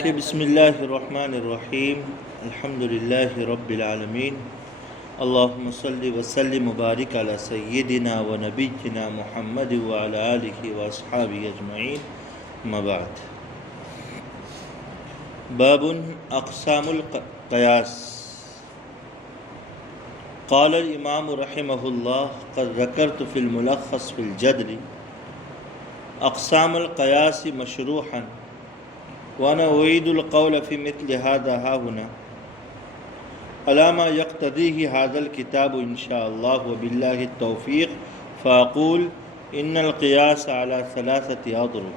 دیکھیے بسم اللہ الرحمن الرحیم الحمد للہ رب العالمین اللہم صلی وسلم مبارک علی سیدنا و نبینا محمد وعلی آلہ واصحابہ اجمعین اما بعد باب اقسام القیاس قال الامام رحمہ اللہ قد ذکرت فی الملخص فی الجدل اقسام القیاس مشروحا وانا اعيد القول في مثل هذا ها هنا على ما يقتضيه هذا الكتاب ان شاء الله وبالله التوفيق فاقول ان القياس على ثلاثه اضرب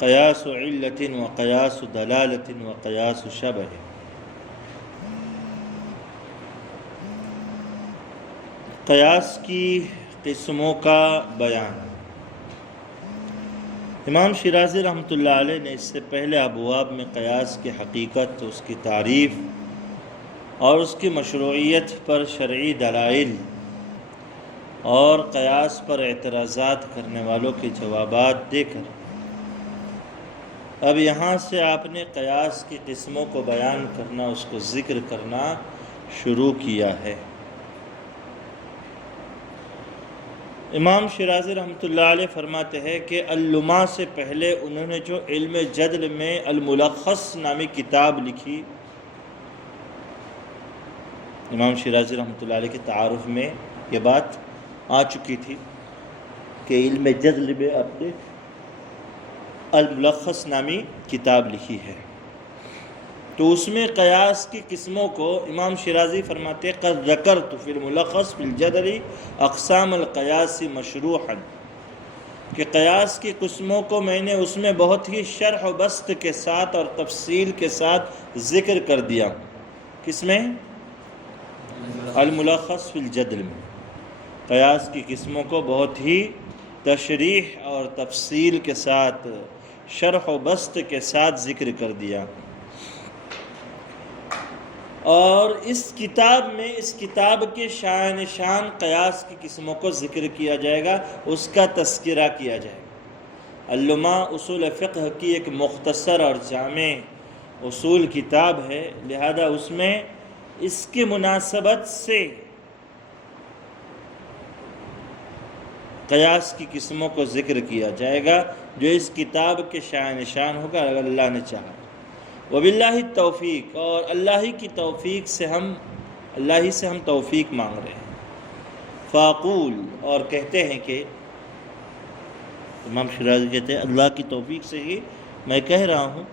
قياس علة وقياس دلالة وقياس شبه. قیاس کی قسموں کا بیان. امام شیرازی رحمۃ اللہ علیہ نے اس سے پہلے ابواب میں قیاس کی حقیقت، اس کی تعریف اور اس کی مشروعیت پر شرعی دلائل اور قیاس پر اعتراضات کرنے والوں کے جوابات دے کر اب یہاں سے آپ نے قیاس کی قسموں کو بیان کرنا، اس کو ذکر کرنا شروع کیا ہے. امام شیرازی رحمۃ اللہ علیہ فرماتے ہیں کہ اللمع سے پہلے انہوں نے جو علم جدل میں الملخص نامی کتاب لکھی، امام شیرازی رحمۃ اللہ علیہ کے تعارف میں یہ بات آ چکی تھی کہ علم جدل میں آپ نے الملخص نامی کتاب لکھی ہے. تو اس میں قیاس کی قسموں کو امام شیرازی فرماتے ہیں قد ذکرت فی الملخص فی الجدل اقسام القیاس مشروحا، کہ قیاس کی قسموں کو میں نے اس میں بہت ہی شرح و بسط کے ساتھ اور تفصیل کے ساتھ ذکر کر دیا. کس میں؟ الملخص فی الجدل میں قیاس کی قسموں کو بہت ہی تشریح اور تفصیل کے ساتھ، شرح و بسط کے ساتھ ذکر کر دیا. اور اس کتاب کے شان قیاس کی قسموں کو ذکر کیا جائے گا، اس کا تذکرہ کیا جائے گا. اللمع اصول فقہ کی ایک مختصر اور جامع اصول کتاب ہے، لہذا اس میں اس کی مناسبت سے قیاس کی قسموں کو ذکر کیا جائے گا جو اس کتاب کے شان ہوگا اگر اللہ نے چاہا. وباللہ التوفیق، اور اللہ ہی کی توفیق سے اللہ ہی سے ہم توفیق مانگ رہے ہیں. فاقول، اور کہتے ہیں کہ امام شیرازی کہتے ہیں اللہ کی توفیق سے ہی میں کہہ رہا ہوں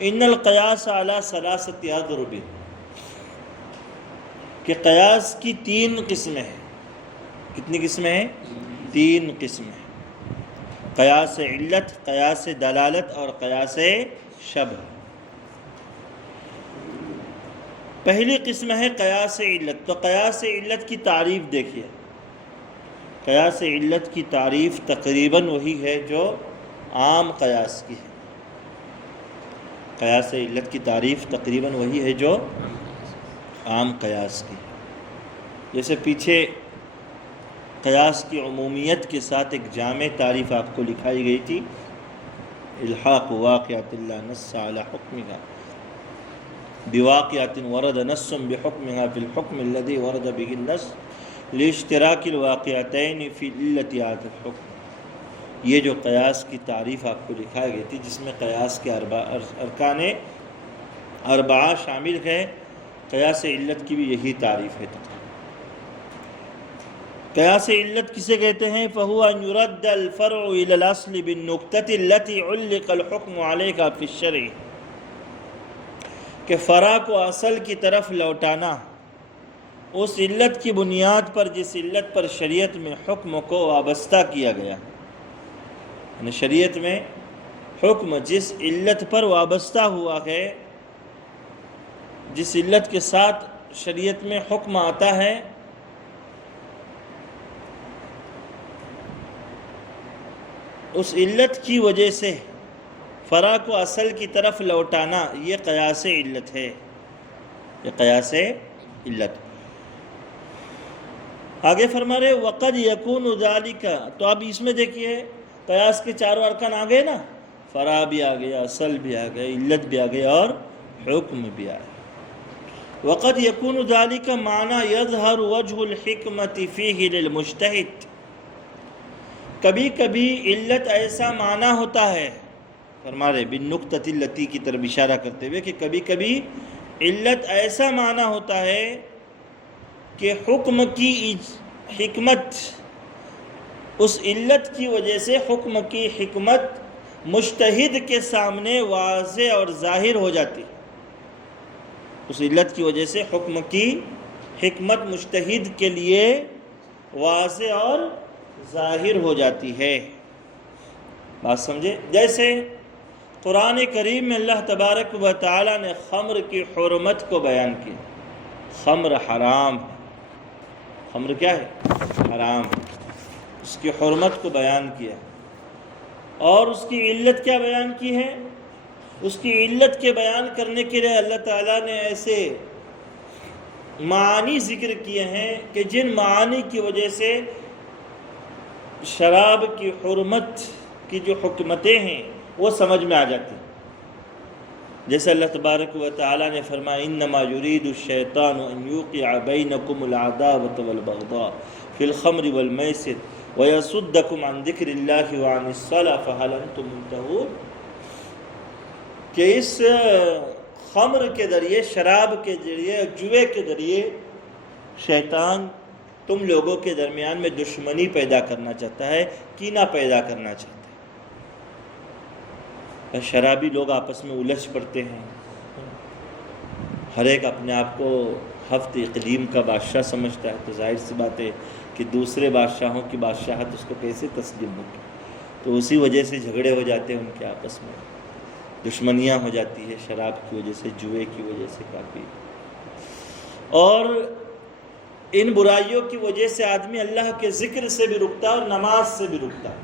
ان القیاس علی ثلاثۃ اضرب، کہ قیاس کی 3 قسمیں ہیں. کتنی قسمیں ہیں؟ 3 قسمیں. قیاس علت، قیاس دلالت اور قیاس شبہ. پہلی قسم ہے قیاس علت. تو قیاس علت کی تعریف دیکھیے. قیاس علت کی تعریف تقریباً وہی ہے جو عام قیاس کی ہے. قیاس علت کی تعریف تقریباً وہی ہے جو عام قیاس کی ہے. جیسے پیچھے قیاس کی عمومیت کے ساتھ ایک جامع تعریف آپ کو لکھائی گئی تھی، الحاق واقعۃ لا نص علی حکمها بواقعۃ ورد نص بحکمها فی الحکم الذی ورد به النص لاشتراک الواقعتین فی علت هذا الحکم. یہ جو قیاس کی تعریف آپ کو لکھائی گئی تھی جس میں قیاس کے ارکان 4 شامل ہیں، قیاس علت کی بھی یہی تعریف ہے. قیاس علت کسے کہتے ہیں؟ فَهُوَ أَنْ يُرَدَّ الْفَرْعُ إِلَى الْأَصْلِ بِالنُّكْتَةِ الَّتِي عُلِّقَ الْحُكْمُ عَلَيْهَا فِي الشَّرْعِ، کہ فرع کو اصل کی طرف لوٹانا اس علت کی بنیاد پر جس علت پر شریعت میں حکم کو وابستہ کیا گیا. یعنی شریعت میں حکم جس علت پر وابستہ ہوا ہے، جس علت کے ساتھ شریعت میں حکم آتا ہے، اس علت کی وجہ سے فرع کو اصل کی طرف لوٹانا، یہ قیاس علت ہے. یہ قیاس علت. آگے فرما رہے وقد یکون ذالک، تو اب اس میں دیکھیے قیاس کے 4 ارکان آ گئے نا. فرع بھی آ گیا، اصل بھی آ گیا، علت بھی آ گیا اور حکم بھی آ گیا۔ وقد يكون ذلك معنى يظهر وجه الحکمت فيه للمجتہد، کبھی کبھی علت ایسا معنی ہوتا ہے، فرما رہے بالنقطۃ التی کی طرف اشارہ کرتے ہوئے کہ کبھی کبھی علت ایسا معنی ہوتا ہے کہ حکم کی حکمت، اس علت کی وجہ سے حکم کی حکمت مجتہد کے سامنے واضح اور ظاہر ہو جاتی، اس علت کی وجہ سے حکم کی حکمت مجتہد کے لیے واضح اور ظاہر ہو جاتی ہے۔ بات سمجھے؟ جیسے قرآن کریم میں اللہ تبارک و تعالی نے خمر کی حرمت کو بیان کیا، خمر حرام ہے، خمر کیا ہے؟ حرام ہے، اس کی حرمت کو بیان کیا، اور اس کی علت کیا بیان کی ہے؟ اس کی علت کے بیان کرنے کے لیے اللہ تعالیٰ نے ایسے معانی ذکر کیے ہیں کہ جن معانی کی وجہ سے شراب کی حرمت کی جو حکمتیں ہیں وہ سمجھ میں آ جاتی ہیں۔ جیسے اللہ تبارک و تعالیٰ نے فرمایا انما یرید الشیطان ان یوقع بینکم العداوۃ والبغضاء فی الخمر والمیسر ویصدکم عن ذکر اللہ وعن الصلاۃ فہل انتم منتہون، کہ اس خمر کے ذریعے، شراب کے ذریعے، جوے کے ذریعے شیطان تم لوگوں کے درمیان میں دشمنی پیدا کرنا چاہتا ہے، کینہ پیدا کرنا چاہتا ہے۔ شرابی لوگ آپس میں الجھ پڑتے ہیں، ہر ایک اپنے آپ کو ہفت اقلیم کا بادشاہ سمجھتا ہے، تو ظاہر سی بات ہے کہ دوسرے بادشاہوں کی بادشاہت اس کو کیسے تسلیم ہوگی، تو اسی وجہ سے جھگڑے ہو جاتے ہیں ان کے آپس میں، دشمنیاں ہو جاتی ہے شراب کی وجہ سے، جوئے کی وجہ سے کافی۔ اور ان برائیوں کی وجہ سے آدمی اللہ کے ذکر سے بھی رکتا ہے اور نماز سے بھی رکتا ہے،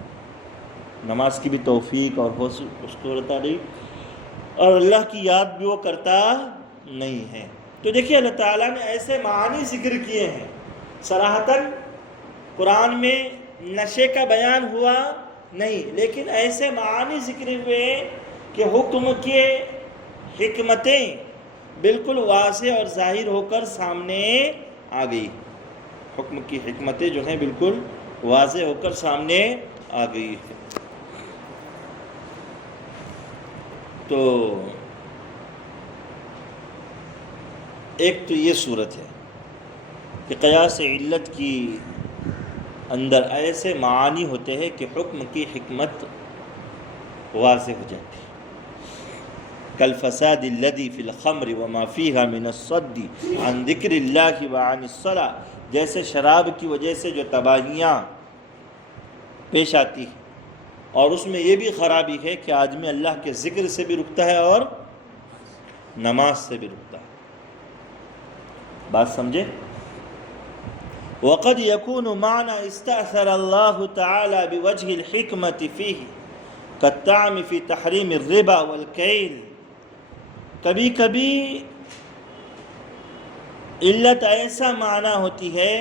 نماز کی بھی توفیق اور اس کو رہتا نہیں، اور اللہ کی یاد بھی وہ کرتا نہیں ہے۔ تو دیکھیے اللہ تعالیٰ نے ایسے معانی ذکر کیے ہیں، صراحتاً قرآن میں نشے کا بیان ہوا نہیں، لیکن ایسے معانی ذکر ہوئے کہ حکم کے حکمتیں بالکل واضح اور ظاہر ہو کر سامنے آ گئی، حکم کی حکمتیں جو ہیں بالکل واضح ہو کر سامنے آ گئی ہے۔ تو ایک تو یہ صورت ہے کہ قیاس علت کی اندر ایسے معانی ہوتے ہیں کہ حکم کی حکمت واضح ہو جاتی ہے، کالفساد الذی فی الخمر وما فیہا من الصد عن ذکر اللہ وعن الصلاۃ، جیسے شراب کی وجہ سے جو تباہیاں پیش آتی ہیں، اور اس میں یہ بھی خرابی ہے کہ آدمی اللہ کے ذکر سے بھی رکتا ہے اور نماز سے بھی رکتا ہے۔ بات سمجھے؟ وقد يكون معنى استأثر الله تعالى بوجه الحكمة فيه كالطعن في تحريم الربا والكيل، کبھی کبھی علت ایسا معنی ہوتی ہے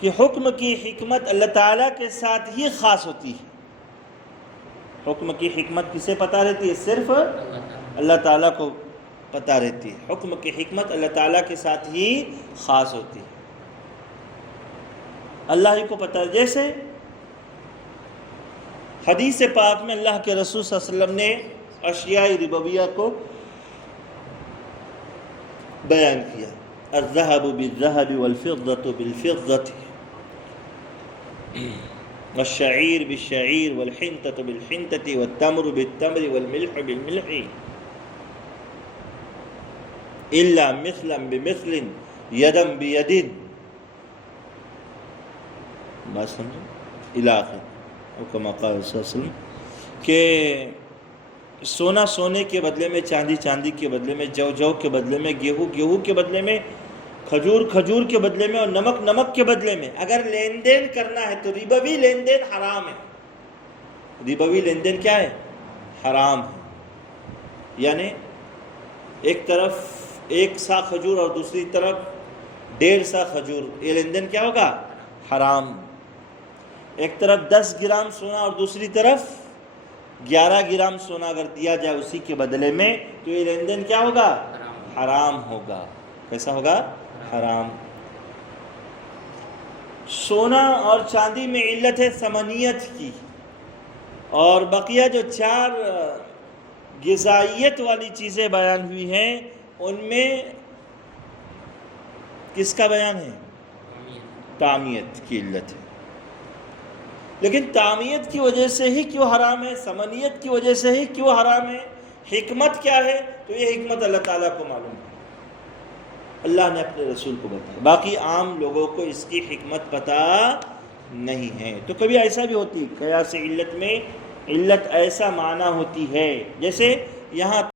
کہ حکم کی حکمت اللہ تعالیٰ کے ساتھ ہی خاص ہوتی ہے۔ حکم کی حکمت کسے پتہ رہتی ہے؟ صرف اللہ تعالیٰ کو پتہ رہتی ہے، حکم کی حکمت اللہ تعالیٰ کے ساتھ ہی خاص ہوتی ہے، اللہ ہی کو پتہ ہے۔ جیسے حدیث پاک میں اللہ کے رسول صلی اللہ علیہ وسلم نے اشیاء ربویہ کو بیان کیا، الذهب بالذهب والفضة بالفضة والشعير بالشعير والحنطة بالحنطة والتمر بالتمر والملح بالملح إلا مثلا بمثل يدا بيد، بات سمجھو الی آخر، کما قال صلی اللہ علیہ وسلم کہ سونا سونے کے بدلے میں، چاندی چاندی کے بدلے میں، جو جو کے بدلے میں، گیہوں گیہوں کے بدلے میں، کھجور کھجور کے بدلے میں، اور نمک نمک کے بدلے میں اگر لین دین کرنا ہے تو ربوی لین دین حرام ہے۔ ربوی لین دین کیا ہے؟ حرام ہے، یعنی ایک طرف 1 سا کھجور اور دوسری طرف 1.5 سا کھجور، یہ لین دین کیا ہوگا؟ حرام۔ ایک طرف 10 گرام سونا اور دوسری طرف 11 گرام سونا اگر دیا جائے اسی کے بدلے میں تو یہ لین دین کیا ہوگا؟ حرام ہوگا۔ کیسا ہوگا؟ حرام۔ سونا اور چاندی میں علت ہے ثمنیت کی، اور بقیہ جو 4 غذائیت والی چیزیں بیان ہوئی ہیں ان میں کس کا بیان ہے؟ طعمیت کی علت ہے۔ لیکن طعمیت کی وجہ سے ہی کیوں حرام ہے، ثمنیت کی وجہ سے ہی کیوں حرام ہے، حکمت کیا ہے؟ تو یہ حکمت اللہ تعالیٰ کو معلوم ہے، اللہ نے اپنے رسول کو بتایا، باقی عام لوگوں کو اس کی حکمت پتہ نہیں ہے۔ تو کبھی ایسا بھی ہوتی قیاس علت میں علت ایسا معنی ہوتی ہے، جیسے یہاں